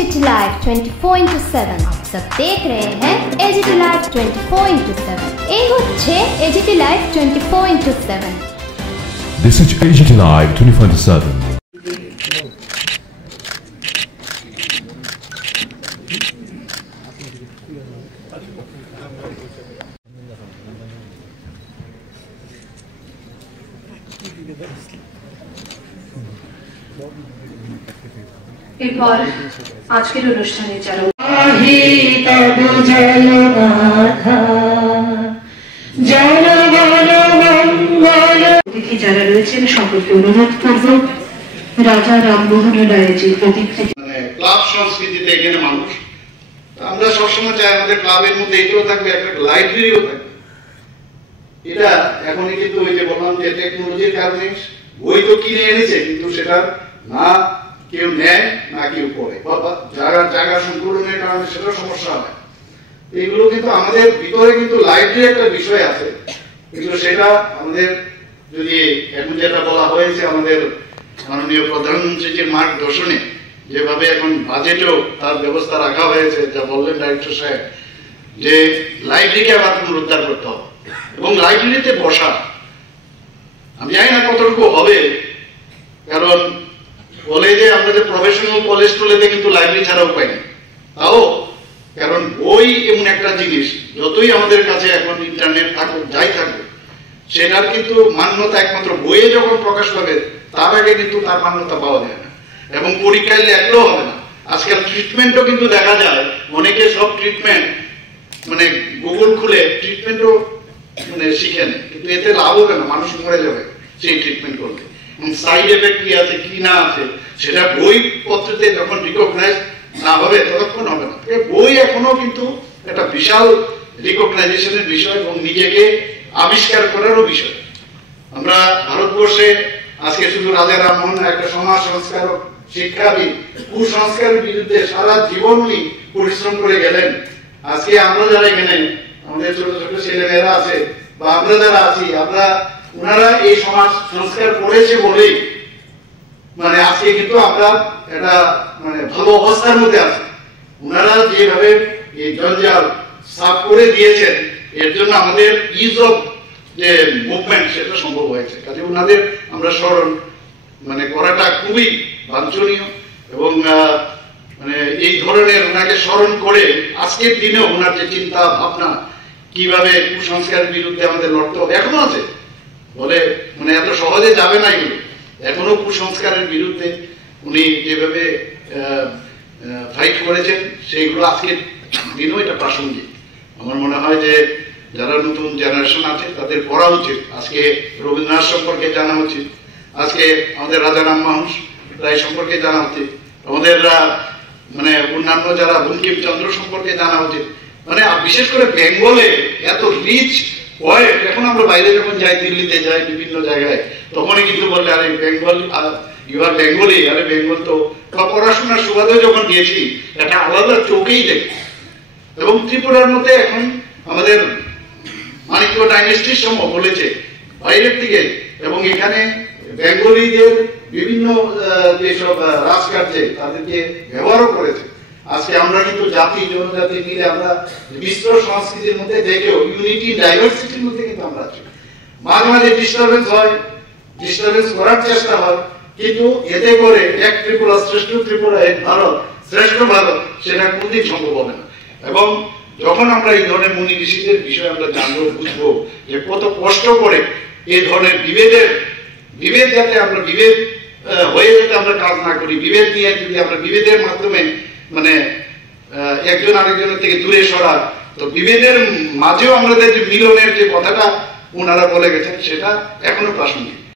AGT live 24/7 आप सब देख रहे हैं एजीटी लाइव 24/7 এই হচ্ছে AGT live 24/7 This is AGT Live 24/7 এরপর আজকের অনুষ্ঠানে যারা অতিথি যারা রয়েছেন সকলকে অনুরোধ করব রাজা রামমোহন রায়জির প্রতিকৃতি ক্লাব সংস্কৃতিতে এখানে মানুষ আমরা সবসময় চাই আমাদের ক্লাবের মধ্যে এটাও থাকবে, একটা লাইব্রেরিও থাকবে। এটা এখনই কিন্তু ওই যে বললাম যে টেকনোলজির কারণে বই তো কিনে এনেছে কিন্তু সেটা না কেউ নেয় না কেউ পড়ে, জায়গা সংকুলনের কারণে সেটা সমস্যা হয়। এগুলো কিন্তু আমাদের ভিতরে কিন্তু লাইব্রেরি একটা বিষয় আছে, কিন্তু সেটা আমাদের যদি এখন যেটা বলা হয়েছে আমাদের মাননীয় প্রধানমন্ত্রীর মার্গদর্শনে যেভাবে এখন বাজেটেও তার ব্যবস্থা রাখা হয়েছে, যা বললেন ডাইরেক্টর সাহেব, যে লাইব্রেরিকে আবার পুনরুদ্ধার করতে হবে এবং লাইব্রেরিতে বসা আমি জানি না কতটুকু হবে, কারণ কলেজে আমরা যে প্রফেশনাল কলেজ টলেজে কিন্তু লাইব্রেরি ছাড়া উপায় নেই। তাও কারণ বই এমন একটা জিনিস, যতই আমাদের কাছে এখন ইন্টারনেট থাকুক যাই থাকুক, সেটার কিন্তু মান্যতা একমাত্র বইয়ে যখন প্রকাশ পাবে তার আগে কিন্তু তার মান্যতা পাওয়া যায় না এবং পরীক্ষায় লেখলেও হবে না। আজকাল ট্রিটমেন্টও কিন্তু দেখা যায় অনেকে সব ট্রিটমেন্ট মানে গুগল খুলে ট্রিটমেন্টও মানে শিখে নেয়, কিন্তু এতে লাভ হবে না, মানুষ মরে যাবে সেই ট্রিটমেন্ট করলে। সাইড এফেক্ট কি আছে কি না আছে সেটা বই পত্রতে যখন রিকগনাইজ না হবে ততক্ষণ হবে না। বই এখনো কিন্তু একটা বিশাল রিকগনাইজেশনের বিষয় এবং নিজেকে আবিষ্কার করারও বিষয়। আমরা ভারতবর্ষে আজকে শুধু রাজা রামমোহন একটা সমাজ সংস্কারক শিক্ষাবিদ, কুসংস্কারের বিরুদ্ধে সারা জীবন উনি পরিশ্রম করে গেলেন। আজকে আমরা যারা এখানে আমাদের ছোট ছোট ছেলেমেয়েরা আছে বা আমরা যারা আছি, আমরা ওনারা এই সমাজ সংস্কার করেছে বলেই মানে আজকে কিন্তু আমরা একটা মানে ভালো অবস্থার মধ্যে আছি। ওনারা যেভাবে এই জঞ্জাল সাফ করে দিয়েছেন এর জন্য আমাদের ইজ অফ যে মুভমেন্ট সেটা সম্ভব হয়েছে। কাজে ওনাদের আমরা স্মরণ মানে করাটা খুবই বাঞ্ছনীয় এবং মানে এই ধরনের ওনাকে স্মরণ করে আজকের দিনেও ওনার যে চিন্তা ভাবনা কিভাবে কুসংস্কারের বিরুদ্ধে আমাদের লড়তে হবে এখনো আছে বলে মানে এত সহজে যাবে না। এগুলো এখনো কুসংস্কারের বিরুদ্ধে উনি যেভাবে ফাইট করেছেন সেইগুলো আজকের দিনও এটা প্রাসঙ্গিক। আমার মনে হয় যে যারা নতুন জেনারেশন আছে তাদের পড়া উচিত, আজকে রবীন্দ্রনাথ সম্পর্কে জানা উচিত, আজকে আমাদের রাজা রামমোহন রায় সম্পর্কে জানা উচিত, আমাদের মানে অন্যান্য যারা বঙ্কিমচন্দ্র সম্পর্কে জানা উচিত। মানে বিশেষ করে বেঙ্গলে এত রিচ পয়েন্ট, এখন আমরা বাইরে যখন যাই, দিল্লিতে যাই, বিভিন্ন জায়গায়, তখনই কিন্তু বললে আরে বেঙ্গল ইউ আর বেঙ্গলি, আরে বেঙ্গল তো পড়াশোনার সুবাদে যখন গিয়েছি একটা আলাদা চোখেই দেখি। এবং ত্রিপুরার মধ্যে এখন আমাদের মানিক্য ডাইনেস্টির সময় বলেছে বাইরের দিকে, এবং এখানে বেঙ্গলিদের বিভিন্ন যেসব রাজকার্যে তাদেরকে ব্যবহারও করেছে। আজকে আমরা কিন্তু জাতি জনজাতি মিলে আমরা মিশ্র সংস্কৃতির মধ্যে দেখেও ইউনিটি ডাইভার্সিটির মধ্যে কিন্তু আমরা আছি। মাঝে মাঝে ডিস্টারবেন্স হয়, ডিস্টারবেন্স করার চেষ্টা হয়, কিন্তু এতে করে এক ত্রিপুরা শ্রেষ্ঠ ত্রিপুরা, এক ভারত শ্রেষ্ঠ ভারত, সেটা কোনদিন সম্ভব হবে না। এবং যখন আমরা এই ধরনের মুনি ঋষিদের বিষয়ে আমরা জানবো, বুঝবো যে কত কষ্ট করে এই ধরনের বিভেদ যাতে আমরা বিভেদ হয়ে যাতে আমরা কাজ না করি, বিভেদ নিয়ে যদি আমরা বিভেদের মাধ্যমে মানে একজন আরেকজনের থেকে দূরে সরা, তো বিভেদের মাঝেও আমাদের যে মিলনের যে কথাটা ওনারা বলে গেছেন সেটা এখনো প্রাসঙ্গিক।